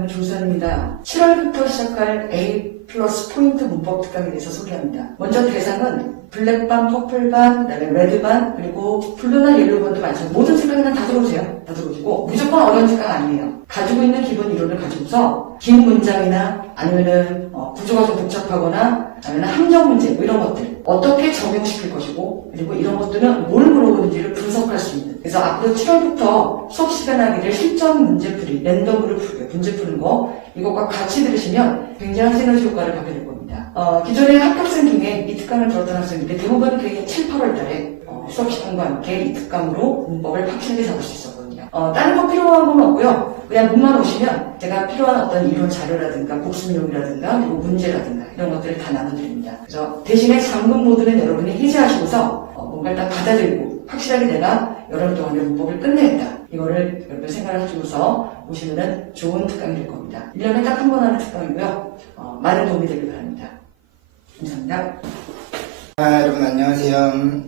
이름은 조수현입니다. 7월부터 시작할 A 플러스 포인트 문법 특강에 대해서 소개합니다. 먼저 대상은 블랙반, 퍼플반, 그다음에 레드반, 그리고 블루나 옐로우반도 많지만 모든 특강은 다 들어오세요. 다 들어오시고 무조건 어려운 특강 아니에요. 가지고 있는 기본 이론을 가지고서 긴 문장이나 아니면은 구조가 좀 복잡하거나 아니면 함정 문제 뭐 이런 것들 어떻게 적용시킬 것이고 그리고 이런 것들은 뭘 물어보는지를 분석할 수 있는 그래서 앞으로 7월부터 수업 시간에 하게 될 실전 문제풀이 랜덤으로 풀고요. 문제 푸는 거 이것과 같이 들으시면 굉장한 시너지 효과를 받게 될 겁니다. 기존의 합격생 중에 이 특강을 들었던 학생들이 대부분 그게 7, 8월 달에 수업 시간과 함께 이 특강으로 문법을 확실하게 잡을 수 있었거든요. 다른 거 필요한 건 없고요. 그냥 문만 오시면 제가 필요한 어떤 이론 자료라든가 복습용이라든가 그리고 문제라든가 이런 것들을 다 나눠드립니다. 그래서 대신에 잠금 모드는 여러분이 해제하시고서 뭔가를 딱 받아들이고 확실하게 내가 여름 동안의 문법을 끝내겠다. 이거를 여러분 생각을 하시고서 오시면은 좋은 특강이 될 겁니다. 1년에 딱 한 번 하는 특강이고요. 많은 도움이 되길 바랍니다. 감사합니다. 여러분 안녕하세요.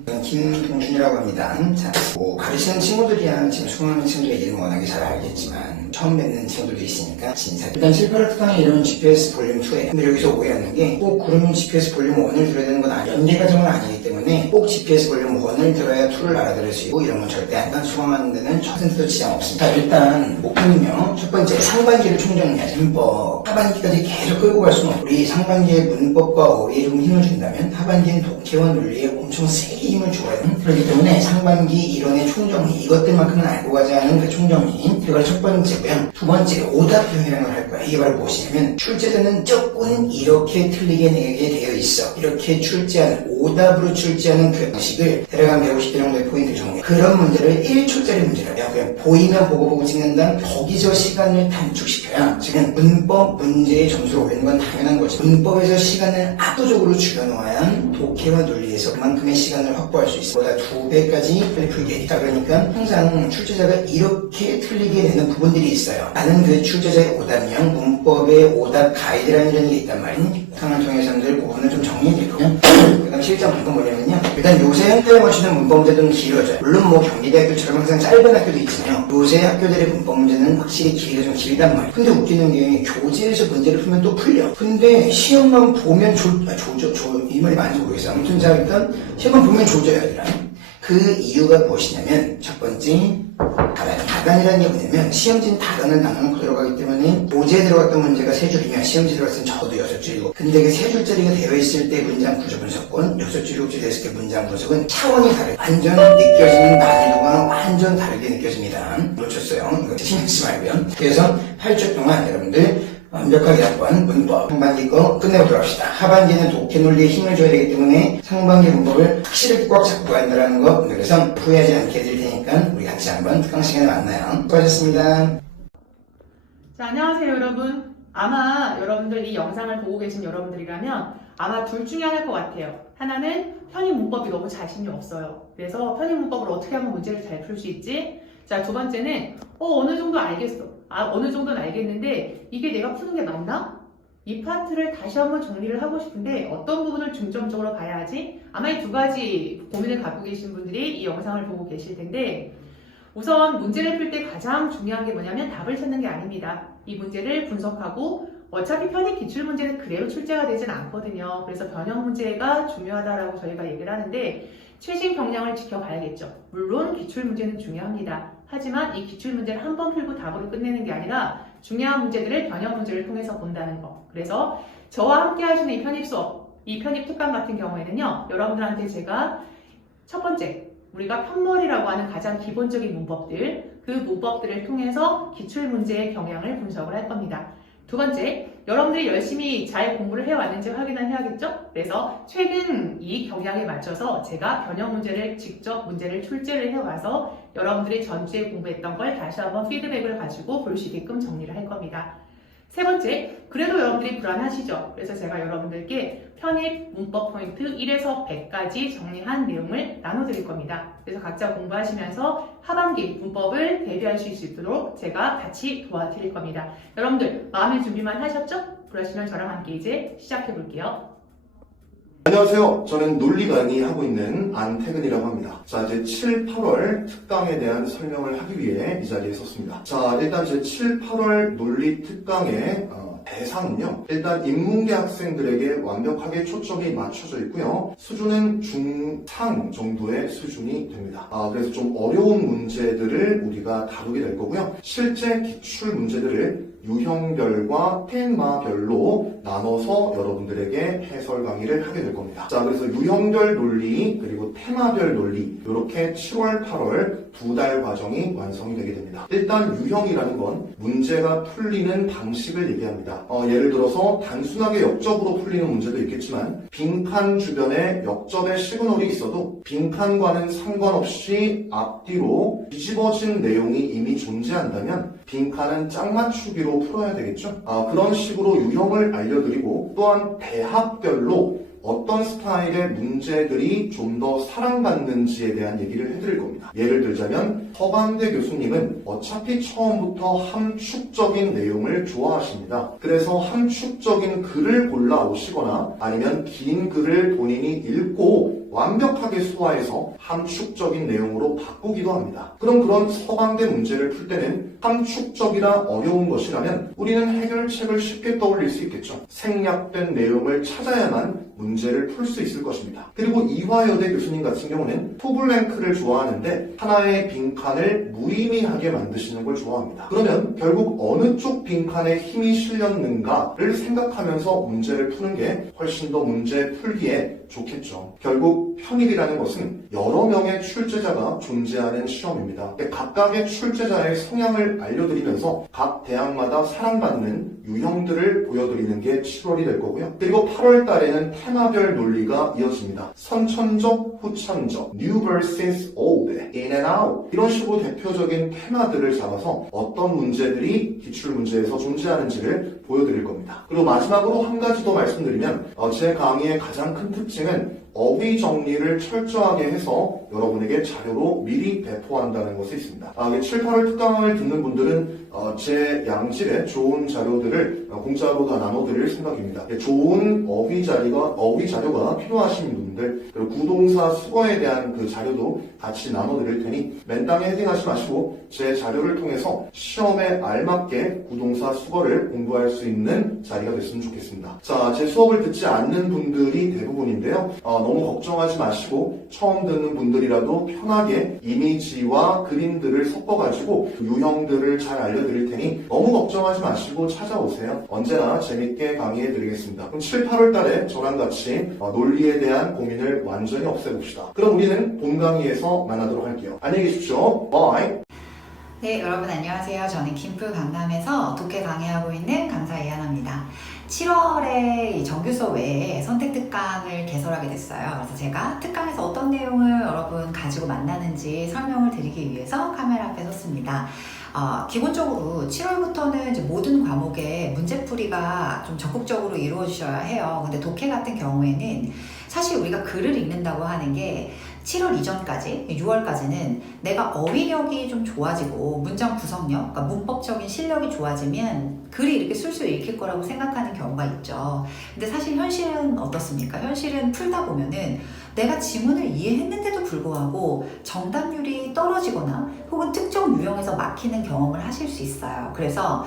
저는 김동준이라고 합니다. 자, 가르치는 친구들이야 지금 수많은 친구들의 이름 워낙에 잘 알겠지만 처음 뵙는 친구들도 있으니까 진짜 일단 7, 8월 특강의 이름은 GPS 볼륨 2예요. 근데 여기서 오해하는 게 꼭 그러면 GPS 볼륨 1을 들어야 되는 건 아니에요. 연계 과정은 아니기 때문에 꼭 GPS 볼륨 1을 들어야 2를 알아들을 수 있고 이런 건 절대 아니다. 수강하는 데는 1000%도 지장 없습니다. 자, 일단 목표는요. 첫 번째 상반기를 총정리하자. 문법 하반기까지 계속 끌고 갈 수는 없고 우리 상반기의 문법과 어휘에 좀 힘을 준다면 하반기는 독해와 논리에 엄청 세게 힘을 줘야 돼요. 그렇기 때문에 상반기 이론의 총정리 이것들만큼은 알고 가자 하는 그 총정리 그걸 첫 번째고요. 두 번째 오답형이라는 걸 할 거야. 이게 바로 무엇이냐면 출제자는 조금 이렇게 틀리게 내게 되어 있어. 이렇게 출제하는 오답으로 출제하는 그 방식을 대략 한 150개 정도의 포인트 정리 그런 문제를 1초짜리 문제라고 해요. 그냥 보이면 보고 찍는다. 거기서 시간을 단축시켜야 지금 문법 문제의 점수를 올리는 건 당연한 거지. 문법에서 시간을 압도적으로 줄여놓아야 독해와 논리에서 그만큼의 시간을 확보할 수 있어. 보다 2배까지 빨리 풀게. 자, 그러니까 항상 출제자가 이렇게 틀리게 되는 부분들이 있어요. 나는 그 출제자의 오답형, 문법의 오답 가이드라인이라는 게 있단 말이니 상을 통해서 그 부분을 좀 정리해드리고 그 다음 실전 방법 뭐냐면요. 일단 요새 현대에 맞추는 문법 문제도 길어져요. 물론 뭐 경기대학교처럼 항상 짧은 학교도 있지만요. 요새 학교들의 문법 문제는 확실히 길이가 좀 길단 말이에요. 근데 웃기는 게 교재에서 문제를 풀면 또 풀려. 근데 시험만 보면 이 말이 맞는지 모르겠어요. 아무튼 자 일단 시험만 보면 조져야 되라. 그 이유가 무엇이냐면 첫 번째 다단이라는 게 뭐냐면 시험지는 다단을 나눠놓고 들어가기 때문에 교재에 들어갔던 문제가 3줄이면 시험지에 들어갔으면 적어도 6줄이고 근데 그 3줄짜리가 되어 있을 때 문장 구조 분석권 6줄, 7줄 됐을 때 문장 분석은 차원이 다르게 완전 느껴지는 난이도가 완전 다르게 느껴집니다. 놓쳤어요. 이거 신경 쓰지 말고요. 그래서 8주 동안 여러분들 완벽하게 한번 문법 상반기 거 끝내고 돌아갑시다. 하반기는 독해 논리에 힘을 줘야 되기 때문에 상반기 문법을 확실하게 꽉 잡고 간다는 거 그래서 후회하지 않게 해드릴 테니까 우리 같이 한번 특강 시간에 만나요. 수고하셨습니다. 자, 안녕하세요 여러분. 아마 여러분들 이 영상을 보고 계신 여러분들이라면 아마 둘 중에 하나일 것 같아요. 하나는 편입 문법이 너무 자신이 없어요. 그래서 편입 문법을 어떻게 하면 문제를 잘 풀 수 있지? 자, 두 번째는 어느 정도 알겠어. 어느 정도는 알겠는데 이게 내가 푸는 게 맞나? 이 파트를 다시 한번 정리를 하고 싶은데 어떤 부분을 중점적으로 봐야 하지? 아마 이 두 가지 고민을 갖고 계신 분들이 이 영상을 보고 계실 텐데 우선 문제를 풀 때 가장 중요한 게 뭐냐면 답을 찾는 게 아닙니다. 이 문제를 분석하고 어차피 편입 기출문제는 그대로 출제가 되진 않거든요. 그래서 변형 문제가 중요하다라고 저희가 얘기를 하는데 최신 경향을 지켜봐야겠죠. 물론 기출문제는 중요합니다. 하지만 이 기출문제를 한 번 풀고 답으로 끝내는 게 아니라 중요한 문제들을 변형 문제를 통해서 본다는 거. 그래서 저와 함께 하시는 이 편입 수업, 이 편입 특강 같은 경우에는요. 여러분들한테 제가 첫 번째, 우리가 편머리라고 하는 가장 기본적인 문법들, 그 문법들을 통해서 기출문제의 경향을 분석을 할 겁니다. 두 번째, 여러분들이 열심히 잘 공부를 해왔는지 확인을 해야겠죠? 그래서 최근 이 경향에 맞춰서 제가 변형 문제를 직접 문제를 출제를 해와서 여러분들이 전주에 공부했던 걸 다시 한번 피드백을 가지고 볼 수 있게끔 정리를 할 겁니다. 세 번째, 그래도 여러분들이 불안하시죠? 그래서 제가 여러분들께 편입 문법 포인트 1에서 100까지 정리한 내용을 나눠드릴 겁니다. 그래서 각자 공부하시면서 하반기 문법을 대비할 수 있도록 제가 같이 도와드릴 겁니다. 여러분들 마음의 준비만 하셨죠? 그러시면 저랑 함께 이제 시작해 볼게요. 안녕하세요. 저는 논리 강의하고 있는 안태근이라고 합니다. 자, 이제 7, 8월 특강에 대한 설명을 하기 위해 이 자리에 섰습니다. 자, 일단 제 7, 8월 논리 특강의 대상은요, 일단 인문계 학생들에게 완벽하게 초점이 맞춰져 있고요. 수준은 중상 정도의 수준이 됩니다. 그래서 좀 어려운 문제들을 우리가 다루게 될 거고요. 실제 기출 문제들을 유형별과 테마별로 나눠서 여러분들에게 해설 강의를 하게 될 겁니다. 자, 그래서 유형별 논리 그리고 테마별 논리 이렇게 7월, 8월 두 달 과정이 완성이 되게 됩니다. 일단 유형이라는 건 문제가 풀리는 방식을 얘기합니다. 예를 들어서 단순하게 역접으로 풀리는 문제도 있겠지만 빈칸 주변에 역접의 시그널이 있어도 빈칸과는 상관없이 앞뒤로 뒤집어진 내용이 이미 존재한다면 빈칸은 짝맞추기로 풀어야 되겠죠. 그런 식으로 유형을 알려드리고 또한 대학별로 어떤 스타일의 문제들이 좀 더 사랑받는지에 대한 얘기를 해드릴 겁니다. 예를 들자면 서강대 교수님은 어차피 처음부터 함축적인 내용을 좋아하십니다. 그래서 함축적인 글을 골라오시거나 아니면 긴 글을 본인이 읽고 완벽하게 소화해서 함축적인 내용으로 바꾸기도 합니다. 그럼 그런 서강대 문제를 풀 때는 함축적이라 어려운 것이라면 우리는 해결책을 쉽게 떠올릴 수 있겠죠. 생략된 내용을 찾아야만 문제를 풀 수 있을 것입니다. 그리고 이화여대 교수님 같은 경우는 토블랭크를 좋아하는데 하나의 빈칸을 무의미하게 만드시는 걸 좋아합니다. 그러면 결국 어느 쪽 빈칸에 힘이 실렸는가를 생각하면서 문제를 푸는 게 훨씬 더 문제 풀기에 좋겠죠. 결국 편입이라는 것은 여러 명의 출제자가 존재하는 시험입니다. 각각의 출제자의 성향을 알려드리면서 각 대학마다 사랑받는 유형들을 보여드리는 게 7월이 될 거고요. 그리고 8월 달에는 테마별 논리가 이어집니다. 선천적, 후천적, new versus old, in and out 이런 식으로 대표적인 테마들을 잡아서 어떤 문제들이 기출문제에서 존재하는지를 보여드릴 겁니다. 그리고 마지막으로 한 가지 더 말씀드리면 제 강의의 가장 큰 특징은 어휘 정리를 철저하게 해서 여러분에게 자료로 미리 배포한다는 것이 있습니다. 7, 8월 특강을 듣는 분들은 제 양질의 좋은 자료들을 공짜로 다 나눠드릴 생각입니다. 좋은 어휘 자료가 필요하신 분들, 그리고 구동사 수거에 대한 그 자료도 같이 나눠드릴 테니 맨땅에 헤딩하지 마시고 제 자료를 통해서 시험에 알맞게 구동사 수거를 공부할 수 있는 자리가 됐으면 좋겠습니다. 자, 제 수업을 듣지 않는 분들이 대부분인데요. 너무 걱정하지 마시고 처음 듣는 분들이라도 편하게 이미지와 그림들을 섞어가지고 유형들을 잘 알려드릴 테니 너무 걱정하지 마시고 찾아오세요. 언제나 재밌게 강의해드리겠습니다. 그럼 7, 8월 달에 저랑 같이 논리에 대한 고민을 완전히 없애봅시다. 그럼 우리는 본 강의에서 만나도록 할게요. 안녕히 계십시오. 바이. 네, 여러분 안녕하세요. 저는 김풀 강남에서 독해 강의하고 있는 강사 이하나입니다. 7월에 이 정규 수업 외에 선택 특강을 개설하게 됐어요. 그래서 제가 특강에서 어떤 내용을 여러분 가지고 만나는지 설명을 드리기 위해서 카메라 앞에 섰습니다. 기본적으로 7월부터는 이제 모든 과목에 문제풀이가 좀 적극적으로 이루어지셔야 해요. 근데 독해 같은 경우에는 사실 우리가 글을 읽는다고 하는 게 7월 이전까지, 6월까지는 내가 어휘력이 좀 좋아지고 문장 구성력, 그러니까 문법적인 실력이 좋아지면 글이 이렇게 술술 읽힐 거라고 생각하는 경우가 있죠. 근데 사실 현실은 어떻습니까? 현실은 풀다 보면은 내가 지문을 이해했는데도 불구하고 정답률이 떨어지거나 혹은 특정 유형에서 막히는 경험을 하실 수 있어요. 그래서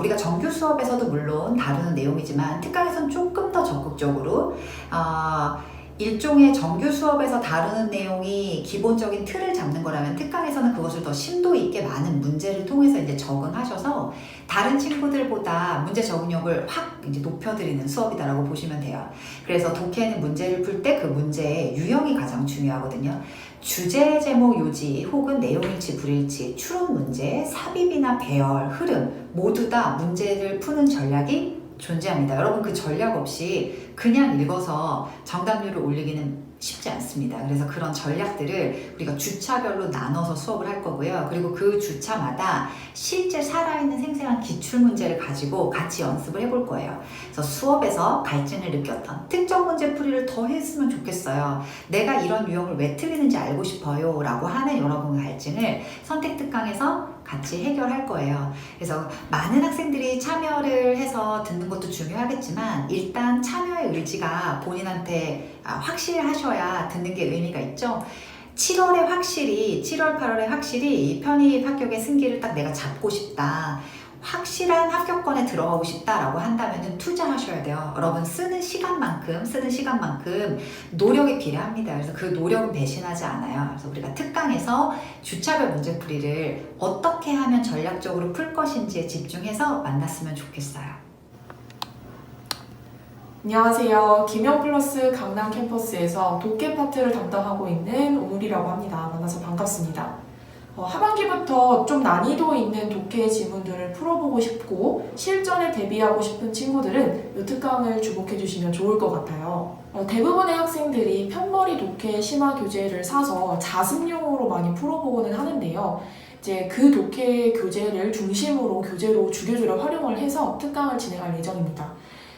우리가 정규 수업에서도 물론 다루는 내용이지만 특강에서는 조금 더 적극적으로 일종의 정규 수업에서 다루는 내용이 기본적인 틀을 잡는 거라면 특강에서는 그것을 더 심도 있게 많은 문제를 통해서 이제 적응하셔서 다른 친구들보다 문제 적응력을 확 이제 높여드리는 수업이다라고 보시면 돼요. 그래서 독해는 문제를 풀 때 그 문제의 유형이 가장 중요하거든요. 주제, 제목, 요지 혹은 내용일치, 불일치, 추론 문제, 삽입이나 배열, 흐름 모두 다 문제를 푸는 전략이 존재합니다. 여러분 그 전략 없이 그냥 읽어서 정답률을 올리기는 쉽지 않습니다. 그래서 그런 전략들을 우리가 주차별로 나눠서 수업을 할 거고요. 그리고 그 주차마다 실제 살아있는 생생한 기출문제를 가지고 같이 연습을 해볼 거예요. 그래서 수업에서 갈증을 느꼈던 특정 문제 풀이를 더 했으면 좋겠어요. 내가 이런 유형을 왜 틀리는지 알고 싶어요 라고 하는 여러분의 갈증을 선택특강에서 같이 해결할 거예요. 그래서 많은 학생들이 참여를 해서 듣는 것도 중요하겠지만 일단 참여의 의지가 본인한테 확실하셔야 듣는 게 의미가 있죠. 7월 8월에 확실히 이 편입 합격의 승기를 딱 내가 잡고 싶다. 확실한 합격권에 들어가고 싶다라고 한다면 투자하셔야 돼요. 여러분 쓰는 시간만큼 노력이 필요합니다. 그래서 그 노력은 배신하지 않아요. 그래서 우리가 특강에서 주차별 문제풀이를 어떻게 하면 전략적으로 풀 것인지에 집중해서 만났으면 좋겠어요. 안녕하세요. 김영플러스 강남 캠퍼스에서 독해 파트를 담당하고 있는 오누리라고 합니다. 만나서 반갑습니다. 하반기부터 좀 난이도 있는 독해 지문들을 풀어보고 싶고 실전에 대비하고 싶은 친구들은 이 특강을 주목해 주시면 좋을 것 같아요. 대부분의 학생들이 편머리 독해 심화 교재를 사서 자습용으로 많이 풀어보고는 하는데요. 이제 그 독해 교재를 중심으로 교재로 주교주를 활용을 해서 특강을 진행할 예정입니다.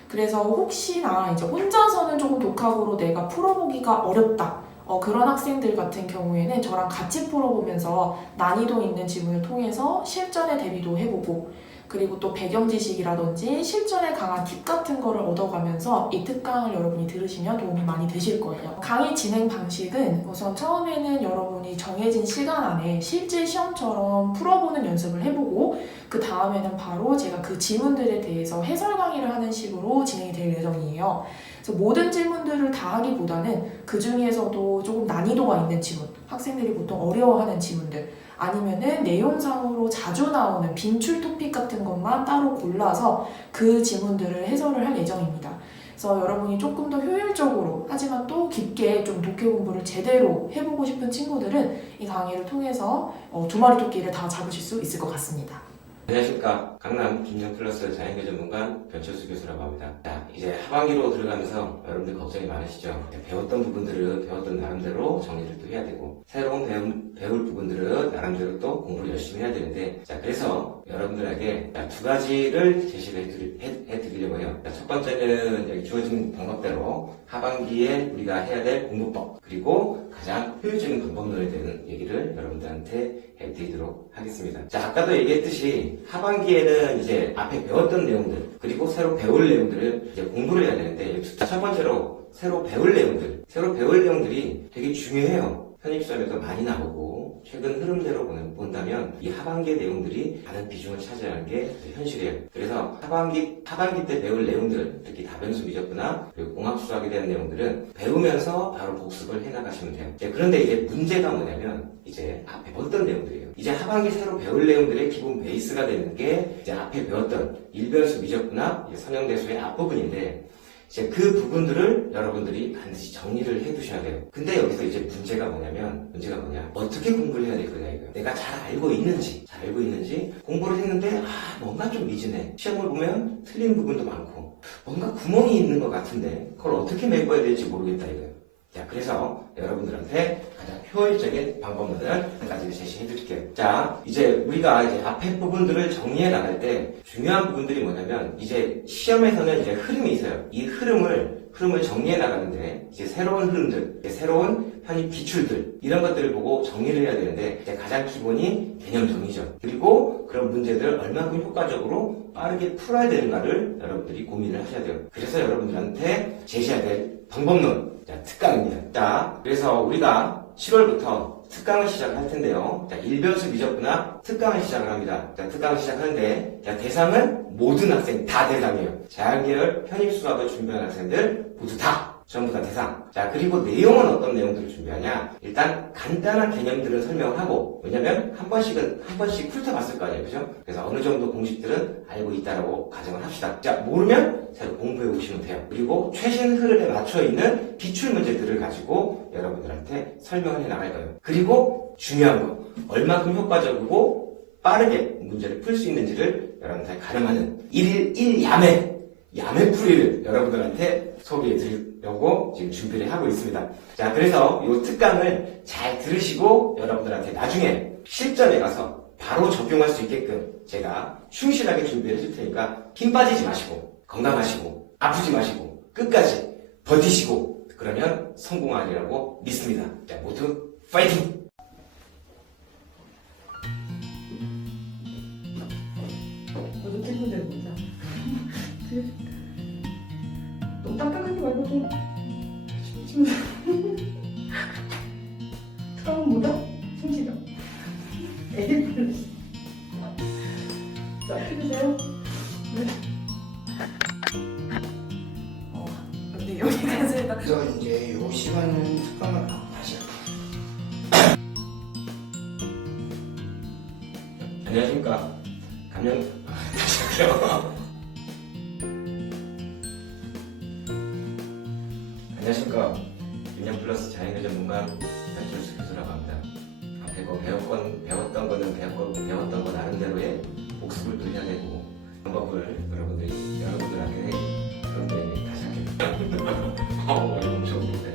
그래서 혹시나 이제 혼자서는 조금 독학으로 내가 풀어보기가 어렵다. 그런 학생들 같은 경우에는 저랑 같이 풀어보면서 난이도 있는 지문을 통해서 실전에 대비도 해보고 그리고 또 배경 지식이라든지 실전에 강한 팁 같은 거를 얻어가면서 이 특강을 여러분이 들으시면 도움이 많이 되실 거예요. 강의 진행 방식은 우선 처음에는 여러분이 정해진 시간 안에 실제 시험처럼 풀어보는 연습을 해보고 그 다음에는 바로 제가 그 지문들에 대해서 해설 강의를 하는 식으로 진행이 될 예정이에요. 그래서 모든 질문들을 다 하기보다는 그 중에서도 조금 난이도가 있는 지문, 학생들이 보통 어려워하는 지문들, 아니면은 내용상으로 자주 나오는 빈출 토픽 같은 것만 따로 골라서 그 지문들을 해설을 할 예정입니다. 그래서 여러분이 조금 더 효율적으로 하지만 또 깊게 좀 독해 공부를 제대로 해보고 싶은 친구들은 이 강의를 통해서 두 마리 토끼를 다 잡으실 수 있을 것 같습니다. 안녕하십니까. 강남 김영플러스 자연계 전문가 변철수 교수라고 합니다. 자, 이제 하반기로 들어가면서 여러분들 걱정이 많으시죠? 배웠던 부분들을 배웠던 나름대로 정리를 또 해야 되고 새로운 배울 부분들은 나름대로 또 공부를 열심히 해야 되는데 자, 그래서 여러분들에게 두 가지를 제시를 해드리려고 해요. 자, 첫 번째는 여기 주어진 방법대로 하반기에 우리가 해야 될 공부법 그리고 가장 효율적인 방법론에 대한 얘기를 여러분들한테 해드리도록 하겠습니다. 자, 아까도 얘기했듯이 하반기에는 이제 앞에 배웠던 내용들 그리고 새로 배울 내용들을 이제 공부를 해야 되는데 첫 번째로 새로 배울 내용들이 되게 중요해요. 편입시험에도 많이 나오고 최근 흐름대로 본다면 이 하반기 내용들이 많은 비중을 차지하는 게 현실이에요. 그래서 하반기 때 배울 내용들, 특히 다변수 미적분화 그리고 공학수학에 대한 내용들은 배우면서 바로 복습을 해나가시면 돼요. 그런데 이제 문제가 뭐냐면 이제 앞에 배웠던 내용들이에요. 이제 하반기 새로 배울 내용들의 기본 베이스가 되는 게 이제 앞에 배웠던 일변수 미적분화, 선형대수의 앞부분인데 이제 그 부분들을 여러분들이 반드시 정리를 해 두셔야 돼요. 근데 여기서 이제 문제가 뭐냐 어떻게 공부를 해야 될 거냐 이거예요. 내가 잘 알고 있는지 공부를 했는데 뭔가 좀 미지네. 시험을 보면 틀린 부분도 많고 뭔가 구멍이 있는 것 같은데 그걸 어떻게 메꿔야 될지 모르겠다 이거예요. 자, 그래서 여러분들한테 가장 효율적인 방법론을 한 가지를 제시해 드릴게요. 자, 이제 우리가 이제 앞에 부분들을 정리해 나갈 때 중요한 부분들이 뭐냐면 이제 시험에서는 이제 흐름이 있어요. 이 흐름을 정리해 나가는데 이제 새로운 흐름들, 새로운 편입 기출들 이런 것들을 보고 정리를 해야 되는데 이제 가장 기본이 개념 정리죠. 그리고 그런 문제들을 얼마큼 효과적으로 빠르게 풀어야 되는가를 여러분들이 고민을 하셔야 돼요. 그래서 여러분들한테 제시해야 될 방법론 특강입니다. 자, 그래서 우리가 7월부터 특강을 시작할 텐데요. 자, 일변수 미적분화 특강을 시작을 합니다. 자, 특강을 시작하는데 자, 대상은 모든 학생 다 대상이에요. 자연계열 편입수학을 준비하는 학생들 모두 다 전부 다 대상. 자, 그리고 내용은 어떤 내용들을 준비하냐? 일단 간단한 개념들은 설명을 하고 왜냐면 한 번씩 훑어봤을 거 아니에요, 그죠? 그래서 어느 정도 공식들은 알고 있다라고 가정을 합시다. 자, 모르면 새로 공부해 오시면 돼요. 그리고 최신 흐름에 맞춰 있는 기출 문제들을 가지고 여러분들한테 설명을 해 나갈 거예요. 그리고 중요한 거, 얼마큼 효과적이고 빠르게 문제를 풀 수 있는지를 여러분한테 가늠하는 1일 1야매 풀이를 여러분들한테 소개해 드리려고 지금 준비를 하고 있습니다. 자, 그래서 이 특강을 잘 들으시고 여러분들한테 나중에 실전에 가서 바로 적용할 수 있게끔 제가 충실하게 준비를 해줄 테니까 힘 빠지지 마시고 건강하시고 아프지 마시고 끝까지 버티시고 그러면 성공하리라고 믿습니다. 자, 모두 파이팅! 너무 딱딱하지 말고 좀 좀 특강은 뭐다? 성실형 A 플러스. 자, 찍으세요. 네, 여기까지다. 그래서 이제 요 시간은 특강을 다시 안녕하십니까. 다시 할게요. 안녕하십니까. 김영 플러스 자연계 전문가 변철수 교수라고 합니다. 앞에 거 배웠던 거는 배웠던 거 나름대로의 복습을 또 해야 되고 방법을 여러분들한테 그런데 다시 할게요. 엄청 좋은데.